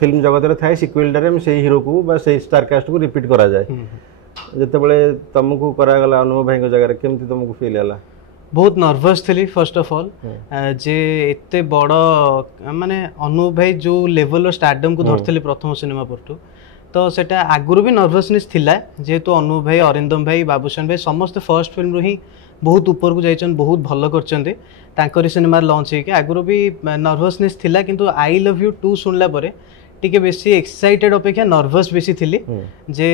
film जगत थाए sequel से हीरो को बा से स्टार कास्ट को रिपीट करा जाए जितेबाला तुमको करागला अनुभव भाई जगह केमती तुमको फील है बहुत नर्वस थी फर्स्ट ऑफ ऑल जे एते बड़ माने अनुभव भाई जो लेवल स्टारडम को धरते प्रथम सिनेमा परठू तो सेटा आगुरी भी नर्वसनेस थिला जेहेतु अनुभव भाई अरिंदम भाई बाबूशान भाई समस्त फर्स्ट फिल्म रू ही बहुत ऊपर को जाइछन बहुत भल करछन्ते तांकरी सिनेमा लॉन्च हे के आगुरी भी नर्वसनेस थिला किंतु आई लव यू 2 सुनला परे टिके बेसी एक्साइटेड अपेक्षा नर्वस बेसी थिली जे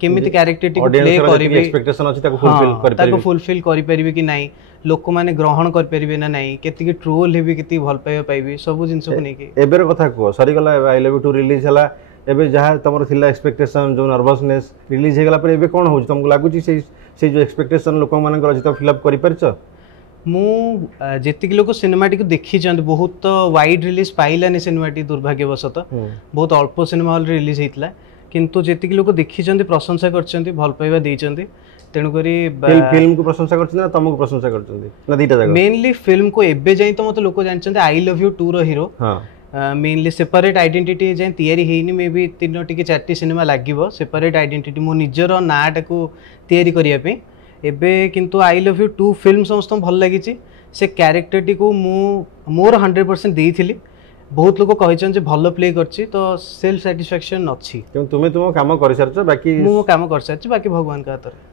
केमिति कैरेक्टर टिक प्ले करिवे एक्सपेक्टेशन अछि ताको फुलफिल करि परिबे कि नाही लोक माने ग्रहण कर परिबे ना नाही केति कि ट्रोल हेबी केति भल पाइबे पाइबे सब जिंस को नै कि एबेर कथा को सरी गला आई लव यू 2 रिलीज हला एबे जहा तमर थिला एक्सपेक्टेशन जो नर्वसनेस रिलीज हे गला पर एबे कोन हो तुमको लागु छी से जो एक्सपेक्टेशन लोक माने कर अछि त फिल अप करि परछ मु जेतिक लोक सिनेमाटी को देखी चंद बहुत वाइड रिलीज पाइलानी सिनेमाटी दुर्भाग्यवशत बहुत अल्प सिनेमा हॉल रिलीज हेतला किंतु जेतिक लोक देखी चंद प्रशंसा करचंती भल पाइबा देचंती तेनु करी फिल्म को प्रशंसा करछन ना तुमको प्रशंसा करछंती ना दीटा जगह मेनली फिल्म को एबे जाई तो मते लोक जानचंती आई लव यू 2 रो हीरो हां मेनली सेपरेट आइडेंटिटी जाई तयारी हेनी मे बी 3 टी 4 सिनेमा लागिवो सेपरेट आइडेंटिटी मो निजरो नाटा को तयारी करिया पे एबे किंतु आई लव यू 2 फिल्म समस्त भल लगी से कैरेक्टर टी को मोर 100% देइथिली बहुत लोग कहिछन जे भल प्ले करछि तो सेल्फ सैटिस्फैक्शन अछि तुम काम कर सारछ बाकी मो काम कर सारछि बाकी भगवान का हाथ रे